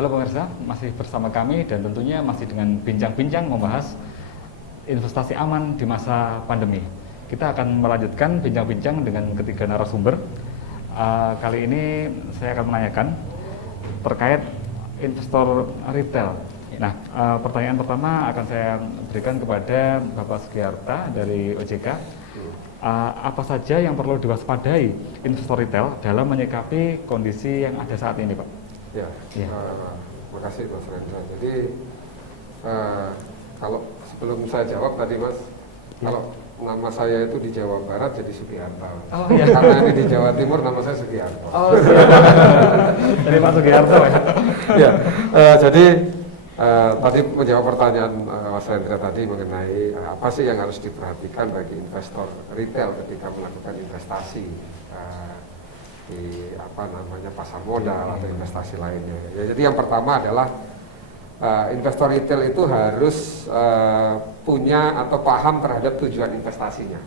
Halo pemirsa, masih bersama kami dan tentunya masih dengan bincang-bincang membahas investasi aman di masa pandemi. Kita akan melanjutkan bincang-bincang dengan ketiga narasumber. Kali ini saya akan menanyakan terkait investor retail. Nah, pertanyaan pertama akan saya berikan kepada Bapak Sugiarta dari OJK. Apa saja yang perlu diwaspadai investor retail dalam menyikapi kondisi yang ada saat ini, Pak? Ya, terima kasih Mas Rendra. Jadi kalau sebelum saya jawab tadi Mas, kalau nama saya itu di Jawa Barat jadi Sugiarto. Oh, iya. Karena ini di Jawa Timur nama saya Sugiarto. Oh, dari Pak Sugiarto ya. Ya, jadi tadi menjawab pertanyaan Mas Rendra tadi mengenai apa sih yang harus diperhatikan bagi investor retail ketika melakukan investasi di pasar modal atau investasi lainnya. Ya, jadi yang pertama adalah investor retail itu harus punya atau paham terhadap tujuan investasinya.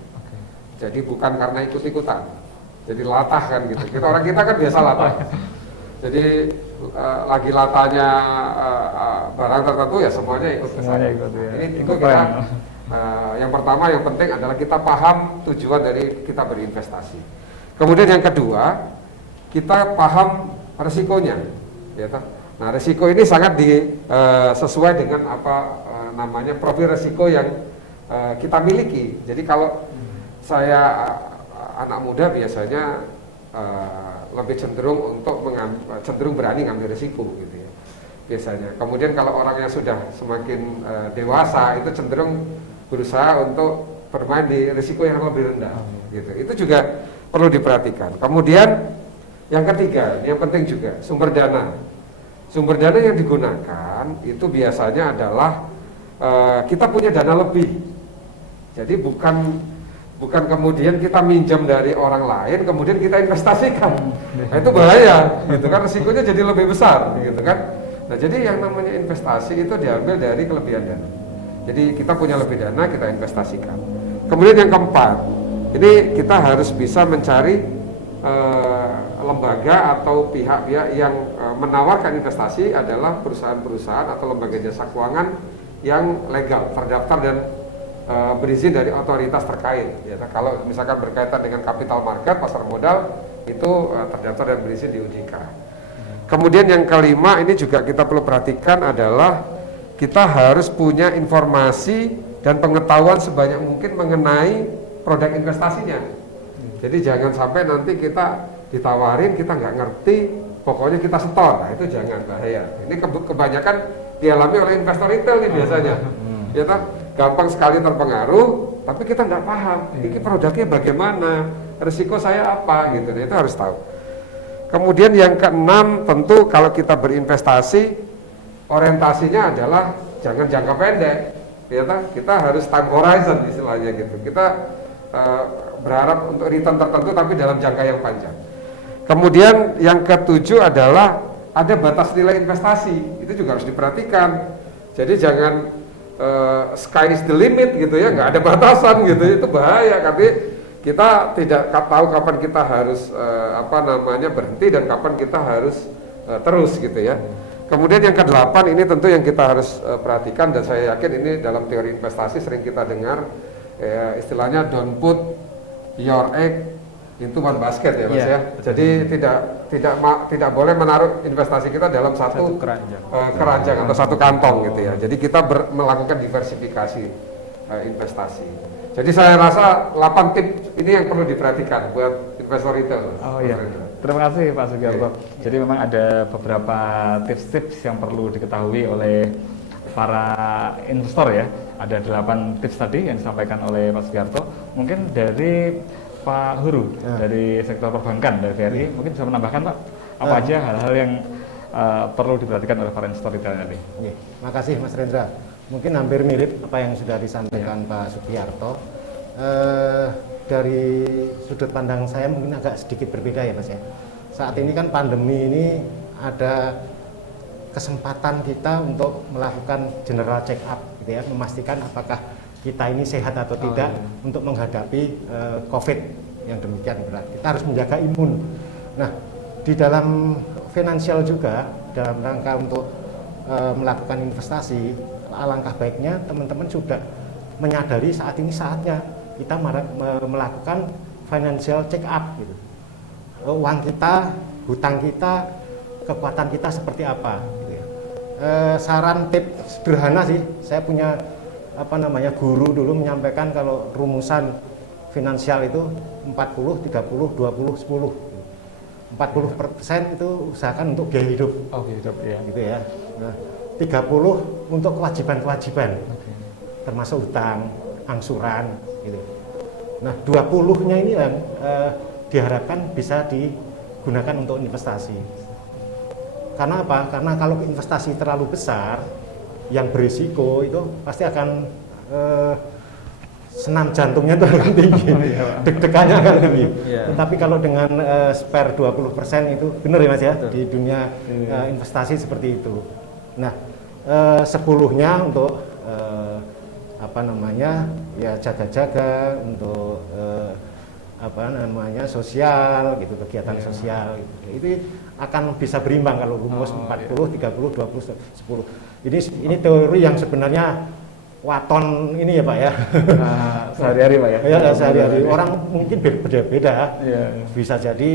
Jadi bukan karena ikut-ikutan. Jadi latah kan gitu. Orang kita kan biasa latah. Jadi lagi latahnya barang tertentu ya semuanya ikut ke sana. Ini itu kita yang pertama yang penting adalah kita paham tujuan dari kita berinvestasi. Kemudian yang kedua, kita paham resikonya, ya toh. Nah, resiko ini sangat sesuai dengan namanya profil resiko yang kita miliki. Jadi kalau saya anak muda biasanya lebih cenderung cenderung berani ngambil resiko gitu ya. Biasanya. Kemudian kalau orang yang sudah semakin dewasa itu cenderung berusaha untuk bermain di risiko yang lebih rendah gitu. Itu juga perlu diperhatikan. Kemudian yang ketiga, yang penting juga sumber dana. Sumber dana yang digunakan itu biasanya adalah kita punya dana lebih. Jadi bukan kemudian kita minjam dari orang lain kemudian kita investasikan. Nah, itu bahaya, gitu kan, risikonya jadi lebih besar, gitu kan. Nah, jadi yang namanya investasi itu diambil dari kelebihan dana. Jadi kita punya lebih dana, kita investasikan. Kemudian yang keempat, ini kita harus bisa mencari lembaga atau pihak-pihak yang menawarkan investasi adalah perusahaan-perusahaan atau lembaga jasa keuangan yang legal, terdaftar dan berizin dari otoritas terkait. Ya, kalau misalkan berkaitan dengan capital market, pasar modal, itu terdaftar dan berizin di OJK. Kemudian yang kelima, ini juga kita perlu perhatikan adalah kita harus punya informasi dan pengetahuan sebanyak mungkin mengenai produk investasinya. Jadi jangan sampai nanti kita ditawarin, kita nggak ngerti, pokoknya kita setor. Nah, itu jangan, bahaya. Ini kebanyakan dialami oleh investor retail nih biasanya. Ya kan? Gampang sekali terpengaruh, tapi kita nggak paham. Ini produknya bagaimana, risiko saya apa, gitu. Nah, itu harus tahu. Kemudian yang keenam, tentu kalau kita berinvestasi, orientasinya adalah jangan jangka pendek. Ya kan? Kita harus time horizon istilahnya gitu. Kita berharap untuk return tertentu tapi dalam jangka yang panjang. Kemudian yang ketujuh adalah ada batas nilai investasi, itu juga harus diperhatikan. Jadi jangan sky is the limit gitu ya, nggak ada batasan gitu, itu bahaya. Karena kita tidak tahu kapan kita harus berhenti dan kapan kita harus terus gitu ya. Kemudian yang kedelapan ini tentu yang kita harus perhatikan, dan saya yakin ini dalam teori investasi sering kita dengar istilahnya don't put your egg into one basket ya Mas ya. Jadi tidak boleh menaruh investasi kita dalam satu keranjang atau satu kantong gitu ya. Jadi kita melakukan diversifikasi investasi. Jadi saya rasa 8 tips ini yang perlu diperhatikan buat investor retail. Oh iya. Terima kasih Pak Sugiarto. Jadi memang ada beberapa tips-tips yang perlu diketahui oleh para investor ya. Ada 8 tips tadi yang disampaikan oleh Pak Sugiarto. Mungkin dari Pak Huru dari sektor perbankan dari BRI mungkin bisa menambahkan Pak apa aja hal-hal yang perlu diperhatikan oleh para investor retail tadi. Terima kasih Mas Rendra. Mungkin hampir mirip apa yang sudah disampaikan Pak Sugiarto. Dari sudut pandang saya mungkin agak sedikit berbeda ya Mas ya. Saat ini kan pandemi ini ada kesempatan kita untuk melakukan general check up gitu ya, memastikan apakah kita ini sehat atau tidak untuk menghadapi COVID yang demikian berat. Kita harus menjaga imun. Nah, di dalam finansial juga dalam rangka untuk melakukan investasi, alangkah baiknya teman-teman sudah menyadari saat ini saatnya kita melakukan financial check up gitu. Uang kita, hutang kita, kekuatan kita seperti apa gitu ya. Saran tip sederhana sih, saya punya guru dulu menyampaikan kalau rumusan finansial itu 40, 30, 20, 10. 40% itu usahakan untuk biaya hidup. Oh, hidup ya. Gitu ya. Nah, 30 untuk kewajiban-kewajiban. Oke. Termasuk hutang, angsuran gitu. Nah, 20-nya ini yang diharapkan bisa digunakan untuk investasi. Karena apa? Karena kalau investasi terlalu besar yang berisiko itu pasti akan senam jantungnya itu akan tinggi, deg-degannya akan tinggi. Tetapi kalau dengan spare 20% itu benar ya Mas ya, di dunia investasi seperti itu. Nah, 10-nya untuk ya jaga-jaga untuk sosial gitu, kegiatan sosial gitu. Itu akan bisa berimbang kalau rumus 40, 30, 20, 10. Ini teori yang sebenarnya waton ini ya Pak ya. Sehari-hari Pak ya. Ya sehari-hari. Orang mungkin beda-beda. Iya. Bisa jadi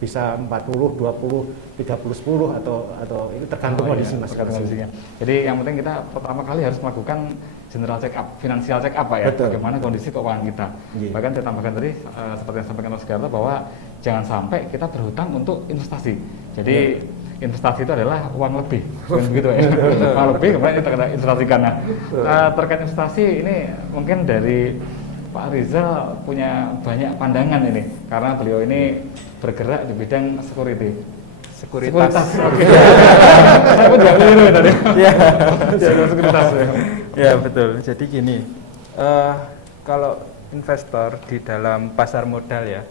bisa 40, 20, 30, 10 atau itu tergantung kondisi masing-masing. Jadi yang penting kita pertama kali harus melakukan general check up, financial check up Pak ya. Betul. Bagaimana kondisi keuangan kita. Iya. Bahkan saya tambahkan tadi seperti yang disampaikan Mas Garto bahwa jangan sampai kita berhutang untuk investasi. Jadi investasi itu adalah uang lebih, bukan begitu ya? Uang lebih kemudian kita investasikan. Nah, terkait investasi ini mungkin dari Pak Rizal punya banyak pandangan ini karena beliau ini bergerak di bidang sekuritas. Oke. Saya pun nggak keliru ya tadi. Iya. Sekuritas. Ya betul. Jadi gini, kalau investor di dalam pasar modal ya,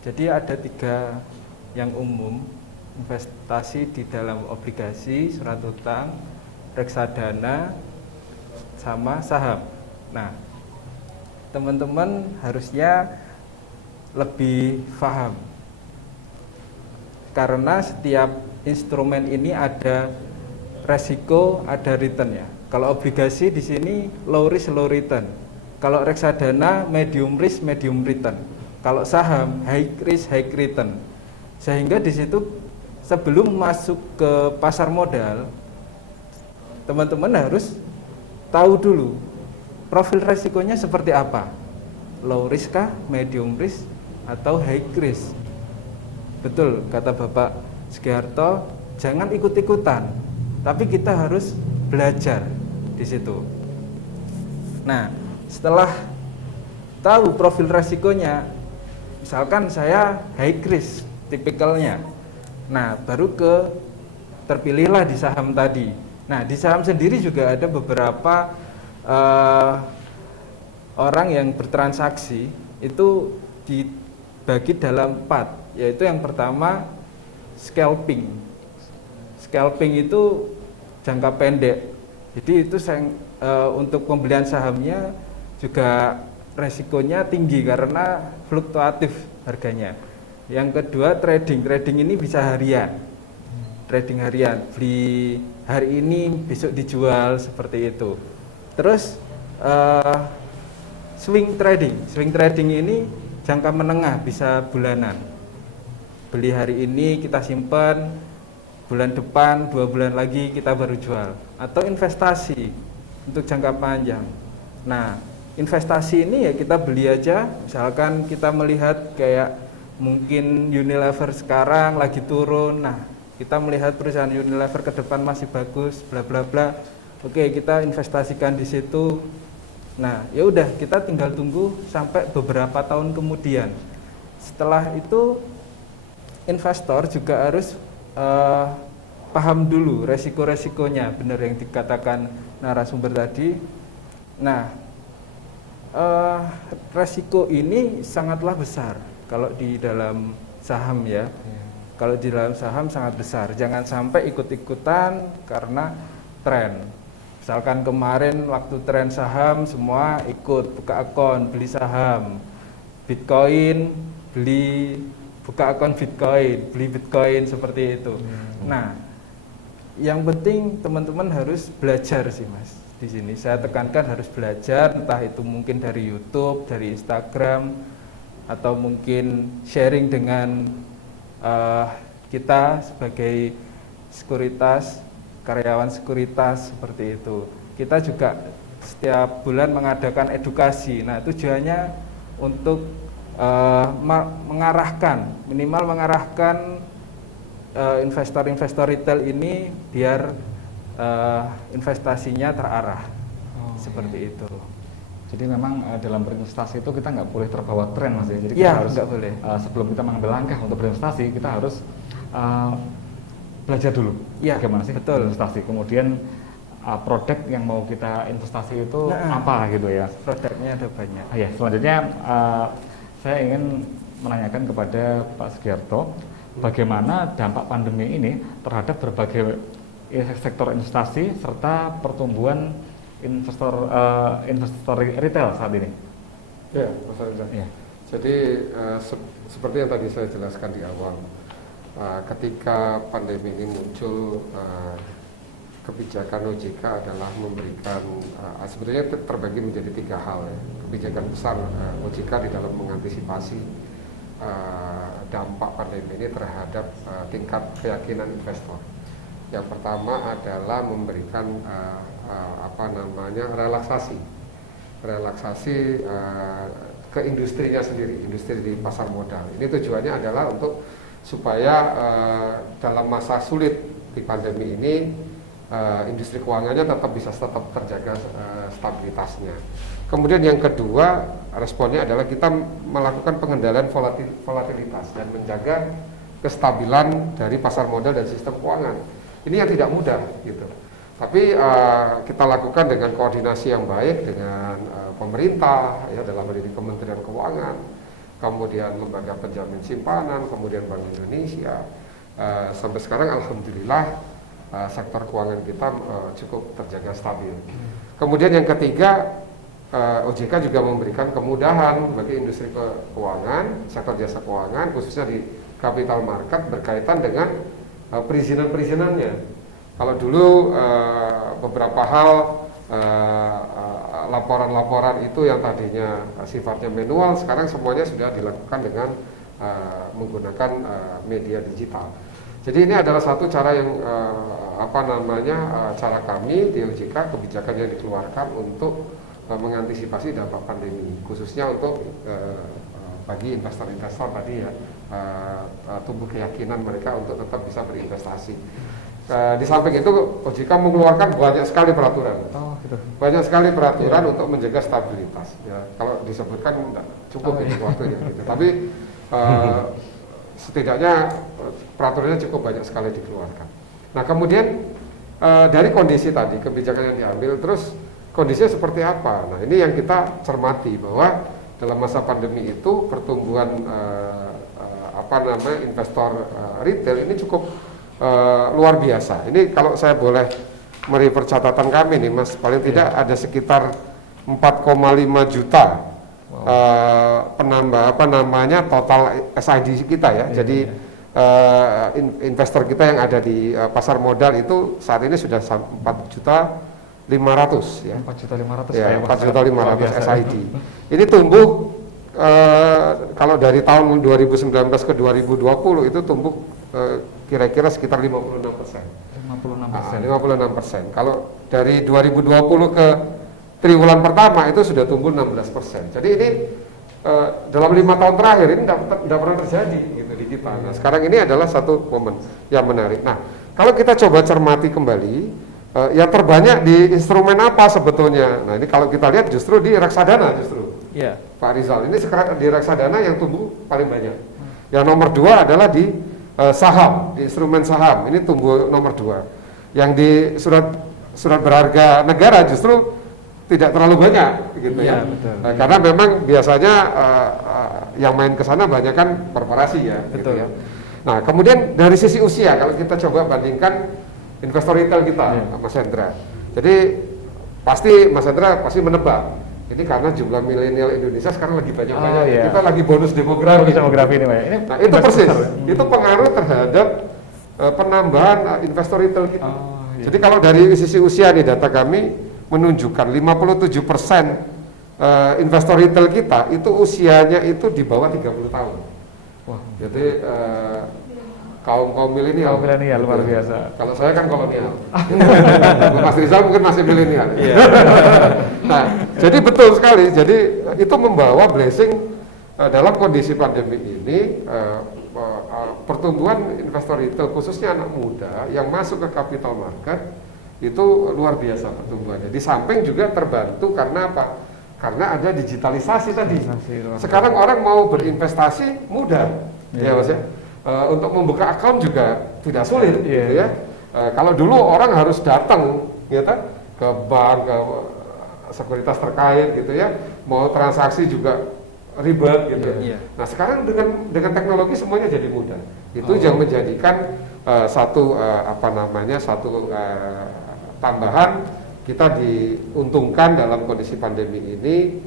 jadi ada 3 yang umum. Investasi di dalam obligasi, surat utang, reksadana, sama saham. Nah, teman-teman harusnya lebih paham karena setiap instrumen ini ada resiko, ada return ya. Kalau obligasi di sini low risk low return. Kalau reksadana medium risk medium return. Kalau saham high risk high return. Sehingga di situ sebelum masuk ke pasar modal, teman-teman harus tahu dulu profil resikonya seperti apa. Low risk kah, medium risk, atau high risk. Betul kata Bapak Sugiharto, jangan ikut-ikutan, tapi kita harus belajar di situ. Nah, setelah tahu profil resikonya, misalkan saya high risk tipikalnya, nah baru terpilihlah di saham tadi. Nah, di saham sendiri juga ada beberapa orang yang bertransaksi itu dibagi dalam 4, yaitu yang pertama scalping. Scalping itu jangka pendek. Jadi itu untuk pembelian sahamnya juga resikonya tinggi karena fluktuatif harganya. Yang kedua trading. Trading ini bisa harian. Trading harian, beli hari ini besok dijual seperti itu. Terus swing trading. Swing trading ini jangka menengah, bisa bulanan. Beli hari ini kita simpan, bulan depan 2 bulan lagi kita baru jual. Atau investasi untuk jangka panjang. Nah, investasi ini ya kita beli aja. Misalkan kita melihat kayak mungkin Unilever sekarang lagi turun. Nah, kita melihat perusahaan Unilever ke depan masih bagus, bla bla bla. Oke, kita investasikan di situ. Nah, ya udah kita tinggal tunggu sampai beberapa tahun kemudian. Setelah itu investor juga harus paham dulu resiko-resikonya, benar yang dikatakan narasumber tadi. Nah, resiko ini sangatlah besar kalau di dalam saham ya. Kalau di dalam saham sangat besar. Jangan sampai ikut-ikutan karena tren. Misalkan kemarin waktu tren saham semua ikut buka akun beli saham, Bitcoin beli buka akun Bitcoin, beli Bitcoin seperti itu. Nah, yang penting teman-teman harus belajar sih Mas. Di sini saya tekankan harus belajar, entah itu mungkin dari YouTube, dari Instagram, atau mungkin sharing dengan kita sebagai sekuritas, karyawan sekuritas seperti itu. Kita juga setiap bulan mengadakan edukasi. Nah, tujuannya untuk minimal mengarahkan investor-investor retail ini biar investasinya terarah seperti itu. Jadi memang dalam berinvestasi itu kita nggak boleh terbawa tren Mas ya. Jadi Ya, kita harus nggak boleh. Sebelum kita mengambil langkah untuk berinvestasi, kita harus belajar dulu Ya, bagaimana sih betul. investasi. Kemudian produk yang mau kita investasi itu Nah, apa gitu ya. Produknya ada banyak. Ya, selanjutnya saya ingin menanyakan kepada Pak Sugiarto, bagaimana dampak pandemi ini terhadap berbagai sektor investasi serta pertumbuhan investor retail saat ini. Ya, Mas Reza. Ya. Jadi seperti yang tadi saya jelaskan di awal, ketika pandemi ini muncul, kebijakan OJK adalah memberikan sebenarnya terbagi menjadi 3 hal ya. Kebijakan besar OJK di dalam mengantisipasi dampak pandemi ini terhadap tingkat keyakinan investor. Yang pertama adalah memberikan relaksasi ke industrinya sendiri, industri di pasar modal. Ini tujuannya adalah untuk supaya dalam masa sulit di pandemi ini industri keuangannya tetap terjaga stabilitasnya. Kemudian yang kedua, responnya adalah kita melakukan pengendalian volatilitas dan menjaga kestabilan dari pasar modal dan sistem keuangan. Ini yang tidak mudah gitu. Tapi kita lakukan dengan koordinasi yang baik dengan pemerintah, ya dalam hal ini Kementerian Keuangan, kemudian lembaga penjamin simpanan, kemudian Bank Indonesia. Sampai sekarang alhamdulillah sektor keuangan kita cukup terjaga stabil. Kemudian yang ketiga, OJK juga memberikan kemudahan bagi industri keuangan, sektor jasa keuangan, khususnya di capital market berkaitan dengan perizinan-perizinannya. Kalau dulu beberapa hal laporan-laporan itu yang tadinya sifatnya manual, sekarang semuanya sudah dilakukan dengan menggunakan media digital. Jadi ini adalah satu cara yang cara kami di OJK, kebijakan yang dikeluarkan untuk mengantisipasi dampak pandemi, khususnya untuk bagi investor-investor tadi ya, tumbuh keyakinan mereka untuk tetap bisa berinvestasi. Di samping itu OJK mengeluarkan banyak sekali peraturan, banyak sekali peraturan untuk menjaga stabilitas. Ya, kalau disebutkan cukup waktunya, gitu. Tapi setidaknya peraturannya cukup banyak sekali dikeluarkan. Nah kemudian dari kondisi tadi kebijakan yang diambil, terus kondisinya seperti apa? Nah ini yang kita cermati bahwa dalam masa pandemi itu pertumbuhan investor retail ini cukup luar biasa. Ini kalau saya boleh merefer catatan kami nih Mas, paling tidak ada sekitar 4,5 juta penambah total SID kita ya. Jadi investor kita yang ada di pasar modal itu saat ini sudah 4.500.000 ya. 4.500.000 ya, ya, 4.500.000 SID. Ini tumbuh kalau dari tahun 2019 ke 2020 itu tumbuh kira-kira sekitar 56%. 56%. Kalau dari 2020 ke triwulan pertama itu sudah tumbuh 16%. Jadi ini dalam 5 tahun terakhir ini tidak pernah terjadi gitu di kita. Nah, sekarang ini adalah satu momen yang menarik. Nah, kalau kita coba cermati kembali, yang terbanyak di instrumen apa sebetulnya? Nah, ini kalau kita lihat justru di reksadana justru. Ya. Pak Rizal, ini sekarang di reksadana yang tumbuh paling banyak. Yang nomor 2 adalah di saham, di instrumen saham. Ini tumbuh nomor 2. Yang di surat berharga negara justru tidak terlalu banyak gitu ya. Betul. Karena memang biasanya yang main ke sana banyak kan korporasi ya. Gitu Betul. ya. Nah, kemudian dari sisi usia kalau kita coba bandingkan investor retail kita, Mas Hendra. Jadi Mas Hendra pasti menebak Ini karena jumlah milenial Indonesia sekarang lagi banyak Oh, iya. kita lagi bonus demografi. Bonus demografi ini, Pak. Ini Nah, itu investasi persis. besar, ya? Itu pengaruh terhadap penambahan investor retail kita. Oh, iya. Jadi kalau dari sisi usia nih data kami menunjukkan 57% investor retail kita itu usianya itu di bawah 30 tahun. Wah, Jadi kaum milenial. Kaum milenial, luar biasa. Kalau saya kan kolonial. Mas Rizal mungkin masih milenial. Iya. Nah, jadi betul sekali. Jadi itu membawa blessing dalam kondisi pandemi ini pertumbuhan investor retail khususnya anak muda yang masuk ke capital market itu luar biasa pertumbuhannya. Di samping juga terbantu karena apa? Karena ada digitalisasi tadi. Sekarang orang mau berinvestasi mudah, ya Mas ya. Untuk membuka akun juga tidak sulit, gitu ya. Kalau dulu orang harus datang, gitu, ke bank, ke sekuritas terkait, gitu ya. Mau transaksi juga ribet, gitu. Nah sekarang dengan teknologi semuanya jadi mudah. Itu yang menjadikan satu tambahan kita diuntungkan dalam kondisi pandemi ini.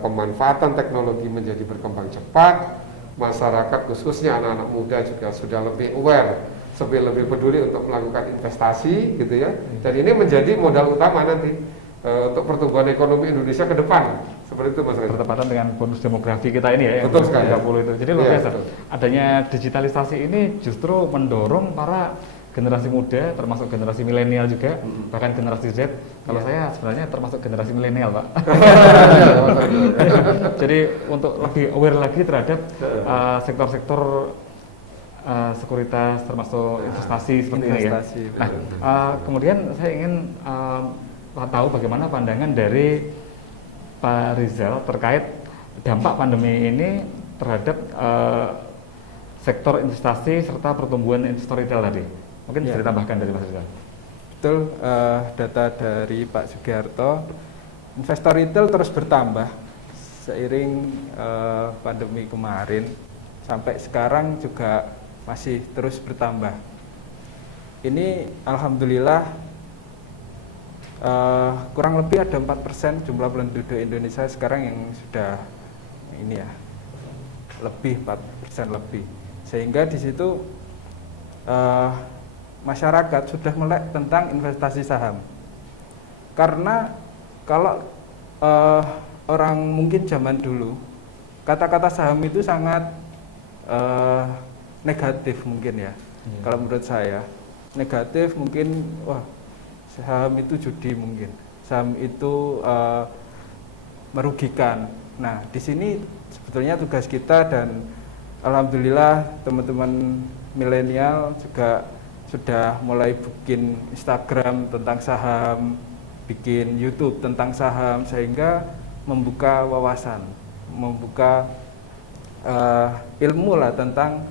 Pemanfaatan teknologi menjadi berkembang cepat. Masyarakat khususnya anak-anak muda juga sudah lebih aware, lebih peduli untuk melakukan investasi, gitu ya. Dan ini menjadi modal utama nanti untuk pertumbuhan ekonomi Indonesia ke depan. Seperti itu Mas Reza. Bertepatan dengan bonus demografi kita ini ya, yang Betul sekali. 30 itu. Jadi luar Iya, biasa. betul. Adanya digitalisasi ini justru mendorong para generasi muda, termasuk generasi milenial juga, bahkan generasi Z. Kalau saya sebenarnya termasuk generasi milenial, Pak. Jadi untuk lebih aware lagi terhadap sektor-sektor sekuritas, termasuk investasi seperti ini ya. Nah, kemudian saya ingin tahu bagaimana pandangan dari Pak Rizal terkait dampak pandemi ini terhadap sektor investasi serta pertumbuhan investor retail tadi. Mungkin bisa ditambahkan dari Mas Rizal. Betul, data dari Pak Sugiharto, investor retail terus bertambah seiring pandemi kemarin, sampai sekarang juga masih terus bertambah. Ini alhamdulillah kurang lebih ada 4% jumlah penduduk Indonesia sekarang yang sudah ini ya, lebih 4% lebih. Sehingga di situ masyarakat sudah melek tentang investasi saham. Karena kalau orang mungkin zaman dulu kata-kata saham itu sangat negatif mungkin ya. Kalau menurut saya negatif mungkin, wah saham itu judi mungkin, saham itu merugikan. Nah di sini sebetulnya tugas kita, dan alhamdulillah teman-teman milenial juga sudah mulai bikin Instagram tentang saham, bikin YouTube tentang saham, sehingga membuka wawasan, membuka ilmu lah tentang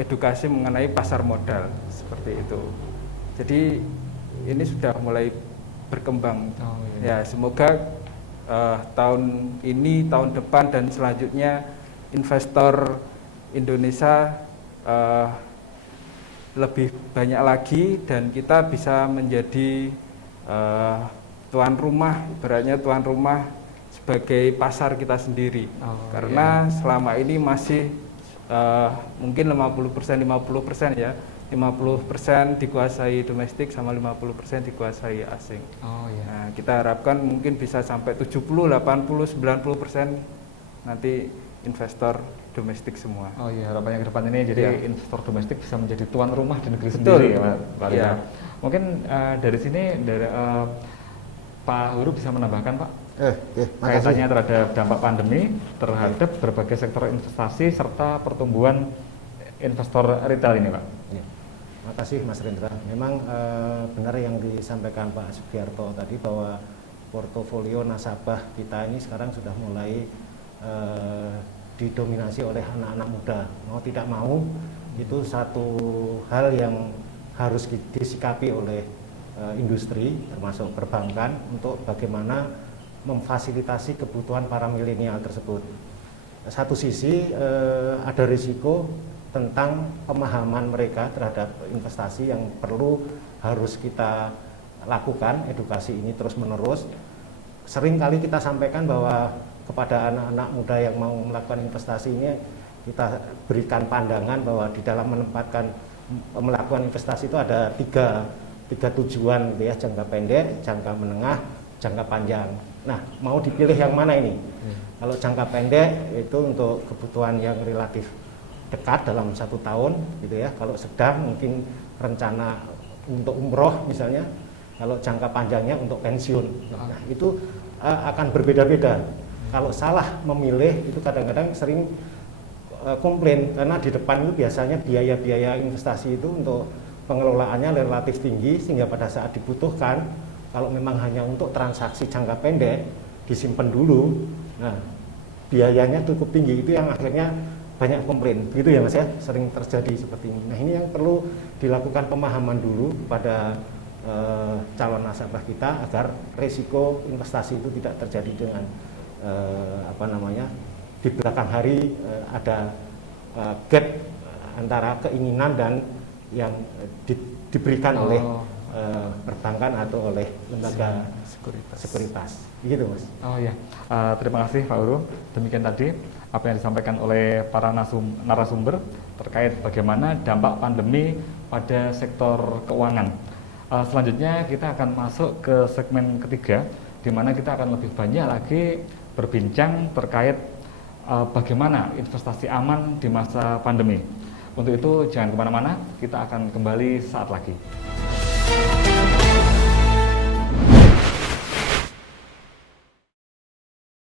edukasi mengenai pasar modal seperti itu. Jadi ini sudah mulai berkembang. Ya semoga tahun ini, tahun depan dan selanjutnya investor Indonesia lebih banyak lagi, dan kita bisa menjadi tuan rumah, ibaratnya tuan rumah sebagai pasar kita sendiri. Karena selama ini masih mungkin 50% ya, 50% dikuasai domestik sama 50% dikuasai asing. Nah, kita harapkan mungkin bisa sampai 70, 80, 90% nanti investor domestik semua. Harapannya ke depan ini jadi investor domestik bisa menjadi tuan rumah di negeri sendiri ya, Pak Rizal. Mungkin dari sini Pak Huru bisa menambahkan, Pak, kaitannya terhadap dampak pandemi terhadap berbagai sektor investasi serta pertumbuhan investor retail ini, Pak. Terima kasih Mas Rendra. Memang benar yang disampaikan Pak Sugiharto tadi, bahwa portofolio nasabah kita ini sekarang sudah mulai didominasi oleh anak-anak muda. Mau tidak mau itu satu hal yang harus disikapi oleh industri termasuk perbankan untuk bagaimana memfasilitasi kebutuhan para milenial tersebut. Satu sisi ada risiko tentang pemahaman mereka terhadap investasi yang perlu harus kita lakukan, edukasi ini terus menerus. sering kali kita sampaikan bahwa kepada anak-anak muda yang mau melakukan investasi ini kita berikan pandangan bahwa di dalam menempatkan melakukan investasi itu ada tiga tujuan gitu ya, jangka pendek, jangka menengah, jangka panjang. Nah, mau dipilih yang mana ini? Kalau jangka pendek itu untuk kebutuhan yang relatif dekat dalam 1 tahun gitu ya. Kalau sedang mungkin rencana untuk umroh misalnya. Kalau jangka panjangnya untuk pensiun. Nah, itu akan berbeda-beda. Kalau salah memilih itu kadang-kadang sering komplain karena di depan itu biasanya biaya-biaya investasi itu untuk pengelolaannya relatif tinggi sehingga pada saat dibutuhkan kalau memang hanya untuk transaksi jangka pendek disimpan dulu, nah biayanya cukup tinggi, itu yang akhirnya banyak komplain gitu ya Mas ya, sering terjadi seperti ini. Nah, ini yang perlu dilakukan pemahaman dulu pada calon nasabah kita agar risiko investasi itu tidak terjadi dengan di belakang hari ada gap antara keinginan dan yang diberikan oleh perbankan atau oleh lembaga sekuritas. Gitu Mas. Oh ya, terima kasih Pak Uru. Demikian tadi apa yang disampaikan oleh para narasumber terkait bagaimana dampak pandemi pada sektor keuangan. Selanjutnya kita akan masuk ke segmen ketiga, di mana kita akan lebih banyak lagi berbincang terkait bagaimana investasi aman di masa pandemi. Untuk itu jangan kemana-mana, kita akan kembali saat lagi.